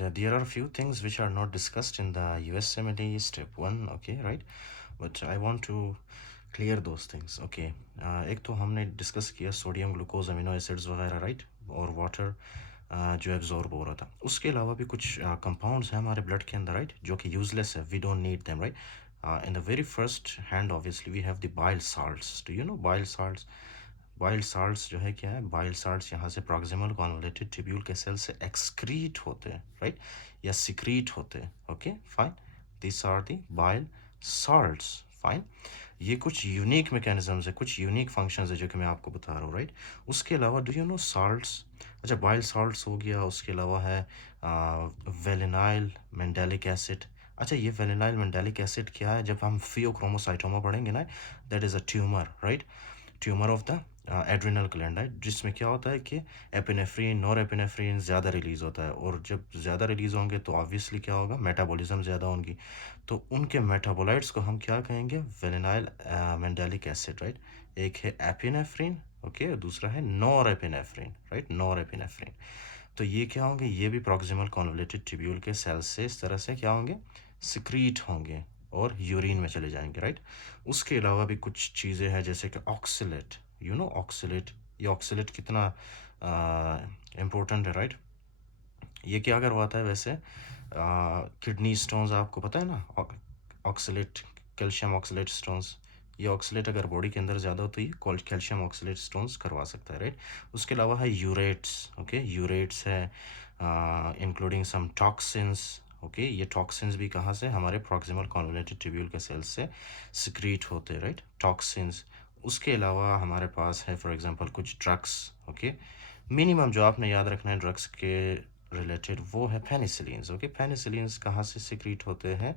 and there are few things which are not discussed in the USMLE step 1, okay, right? But I want to clear those things, okay. एक तो हमने discuss किया sodium glucose amino acids वगैरह, right, और water जो absorb हो रहा था। उसके अलावा भी कुछ कंपाउंड्स हैं हमारे ब्लड के अंदर, राइट, जो कि यूजलेस है, we don't need them, right. In the very first hand obviously we have the bile salts. Do you know bile salts? Bile salts जो है क्या है, बाइल साल्ट्स यहाँ से प्रॉक्सिमल कॉन्वोलेटेड ट्यूब्यूल के सेल से एक्सक्रीट होते हैं, राइट, या सिक्रीट होते हैं, okay fine. This are the bile salts, fine. ये कुछ यूनिक मैकेनिज्म्स है, कुछ यूनिक फंक्शंस है जो कि मैं आपको बता रहा हूँ, राइट। उसके अलावा डू यू नो साल्ट्स? अच्छा, बाइल साल्ट्स हो गया, उसके अलावा है वेलिनाइल मेंडेलिक एसिड। अच्छा, ये वेलिनाइल मेंडेलिक एसिड क्या है? जब हम फियोक्रोमोसाइटोमा पढ़ेंगे ना, that is a tumour, right, tumour of the adrenal gland, right, जिसमें क्या होता है कि एपिनेफ्रीन, नॉर एपिनेफ्रीन ज़्यादा रिलीज़ होता है, और जब ज़्यादा रिलीज़ होंगे तो ऑब्वियसली क्या होगा, मेटाबॉलिज्म ज़्यादा होंगी, तो उनके मेटाबोलाइट्स को हम क्या कहेंगे, वेलिनाइल मेंडेलिक एसिड, राइट। एक है एपिनेफ्रीन, ओके, दूसरा है nor epinephrine, right, nor epinephrine. तो ये क्या होंगे, ये भी प्रॉक्सिमल कॉन्वोलेटेड ट्यूब्यूल के सेल से इस तरह से क्या होंगे, सिक्रीट होंगे और यूरिन में चले जाएंगे, राइट। उसके अलावा भी कुछ चीज़ें हैं जैसे कि ऑक्सलेट, यू नो ऑक्सलेट। ये ऑक्सलेट कितना इम्पोर्टेंट है, राइट। ये क्या करवाता है वैसे, किडनी स्टोन्स आपको पता है ना, ऑक्सलेट, कैल्शियम ऑक्सलेट स्टोन्स। ये ऑक्सलेट अगर बॉडी के अंदर ज़्यादा हो तो ये कैल्शियम ऑक्सलेट स्टोन्स करवा सकता है, राइट। उसके अलावा है यूरेट्स, ओके, यूरेट्स है, इंक्लूडिंग सम टॉक्सिन्स, ओके। ये टॉक्सिन्स भी कहाँ से, हमारे प्रॉक्सिमल कॉन्वोलेटेड ट्यूब्यूल के सेल से सिक्रीट होते हैं, राइट, टॉक्सिन्स। उसके अलावा हमारे पास है फॉर एग्जांपल कुछ ड्रग्स, ओके। मिनिमम जो आपने याद रखना है ड्रग्स के रिलेटेड वो है पेनिसिलिन्स, ओके। पेनिसिलिन्स कहाँ से सिक्रीट होते हैं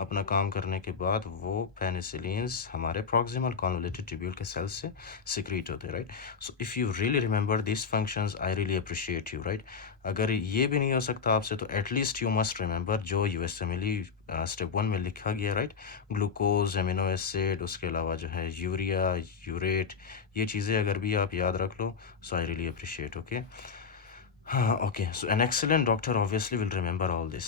अपना काम करने के बाद? वो पेनिसिलिन्स हमारे प्रॉक्सिमल कॉन्वोलेटेड ट्यूब्यूल के सेल्स से सिक्रीट होते हैं, right. So if you really remember this functions I really appreciate you, right. अगर ये भी नहीं हो सकता आपसे तो एटलीस्ट यू मस्ट रिमेंबर जो यूएसएमएलई स्टेप 1 में लिखा गया, राइट। ग्लूकोज, एमिनो एसिड, उसके अलावा जो है यूरिया, यूरेट, ये चीज़ें अगर भी आप याद रख लो, so I really appreciate, okay. Okay, so an excellent doctor obviously will remember all this,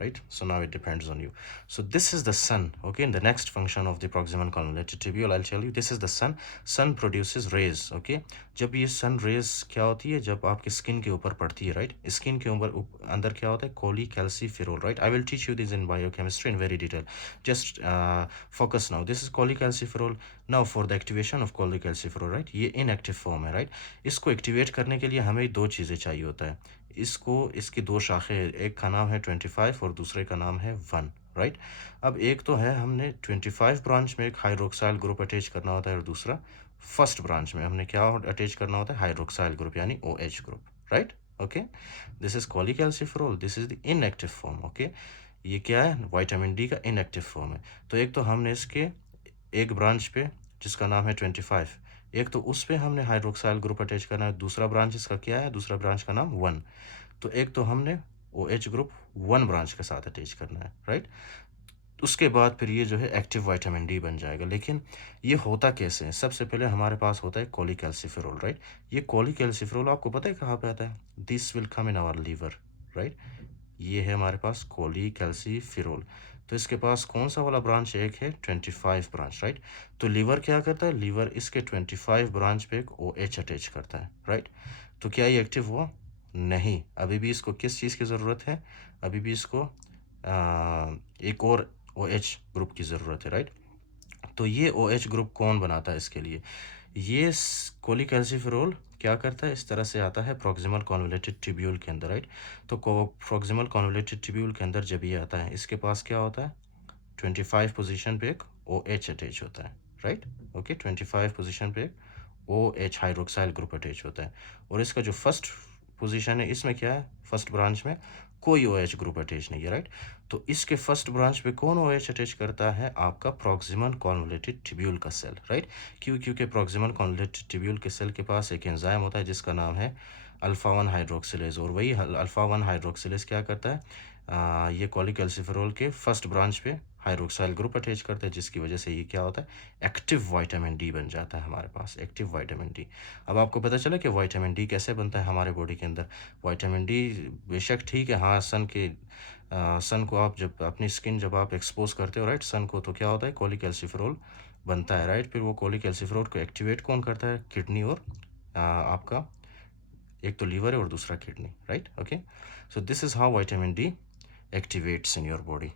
right? So now it depends on you. So this is the sun, okay? In the next function of the proximal convoluted tubule, I'll tell you, this is the sun. Sun produces rays, okay? जब ये sun rays क्या होती है, जब आपके skin के ऊपर पड़ती है, right? Skin के ऊपर अंदर क्या होता है, cholecalciferol, right? I will teach you this in biochemistry in very detail. Just focus now. This is cholecalciferol. Now for the activation of cholecalciferol, right? ये inactive form है, right? इसको एक्टिवेट करने के लिए हमें दो चीज़ें चाहिए होता है। इसको, इसकी दो शाखें, एक का नाम है 25 और दूसरे का नाम है 1, राइट। अब एक तो है हमने 25 ब्रांच में एक हाइड्रोक्साइल ग्रुप अटैच करना होता है, और दूसरा फर्स्ट ब्रांच में हमने क्या अटैच करना होता है, हाइड्रोक्साइल ग्रुप यानी OH group, right, okay. This is cholecalciferol, this is the inactive form, okay. ये क्या है, विटामिन डी का इनएक्टिव फॉर्म है। तो एक तो हमने इसके एक ब्रांच पे जिसका नाम है 25, एक तो उस पे हमने हाइड्रोक्साइल ग्रुप अटैच करना है, दूसरा ब्रांच इसका क्या है, दूसरा ब्रांच का नाम 1। तो एक तो हमने OH ग्रुप 1 ब्रांच के साथ अटैच करना है, राइट। उसके बाद फिर ये जो है एक्टिव विटामिन डी बन जाएगा। लेकिन ये होता कैसे है? सबसे पहले हमारे पास होता है कोलिकैल्सिफेरॉल, राइट। ये कोलिकैल्सिफेरॉल आपको पता है कहाँ पे आता है? This will come in our liver, right. ये है हमारे पास कोलिकैल्सिफेरॉल। तो इसके पास कौन सा वाला ब्रांच? एक है 25 ब्रांच, राइट। तो लीवर क्या करता है? लीवर इसके 25 ब्रांच पे एक OH अटैच करता है, राइट। तो क्या ये एक्टिव हुआ? नहीं, अभी भी इसको किस चीज़ की ज़रूरत है? अभी भी इसको एक और OH ग्रुप की ज़रूरत है, राइट। तो ये OH ग्रुप कौन बनाता है इसके लिए? ये कोलिकैल्सिफेरॉल क्या करता है, इस तरह से आता है प्रॉक्सिमल कॉन्वोलेटेड ट्यूब्यूल के अंदर, राइट। तो प्रॉक्सिमल कॉन्वोलेटेड ट्यूब्यूल के अंदर जब ये आता है, इसके पास क्या होता है, 25 पोजीशन पे एक OH अटैच होता है, राइट, ओके। 25 पोजीशन पे एक OH हाइड्रोक्साइल ग्रुप अटैच होता है, और इसका जो फर्स्ट पोजीशन है इसमें क्या है, फर्स्ट ब्रांच में कोई OH ग्रुप अटैच नहीं है, राइट। तो इसके फर्स्ट ब्रांच पे कौन OH अटैच करता है? आपका प्रॉक्सिमल कॉन्वोलेटेड ट्यूब्यूल का सेल, राइट। क्योंकि प्रॉक्सिमल कॉन्वोलेटेड ट्यूब्यूल के सेल के पास एक एंजाइम होता है जिसका नाम है अल्फ़ा वन हाइड्रोक्सिलेज, और वही अल्फ़ा वन हाइड्रोक्सिलेज क्या करता है, ये कोलिकैल्सिफेरॉल के फर्स्ट ब्रांच पे हाइड्रोक्साइल ग्रुप अटैच करता है, जिसकी वजह से ये क्या होता है, एक्टिव विटामिन डी बन जाता है हमारे पास, एक्टिव विटामिन डी। अब आपको पता चला कि विटामिन डी कैसे बनता है हमारे बॉडी के अंदर। विटामिन डी बेशक ठीक है, हाँ, सन को आप जब अपनी स्किन जब आप एक्सपोज करते हो राइट सन को, तो क्या होता है, कोलिकैल्सिफेरॉल बनता है राइट। फिर वो कोलिकैल्सिफेरॉल को एक्टिवेट कौन करता है, किडनी और आपका एक तो लीवर है और दूसरा kidney, right. Okay, so this is how vitamin D activates in your body,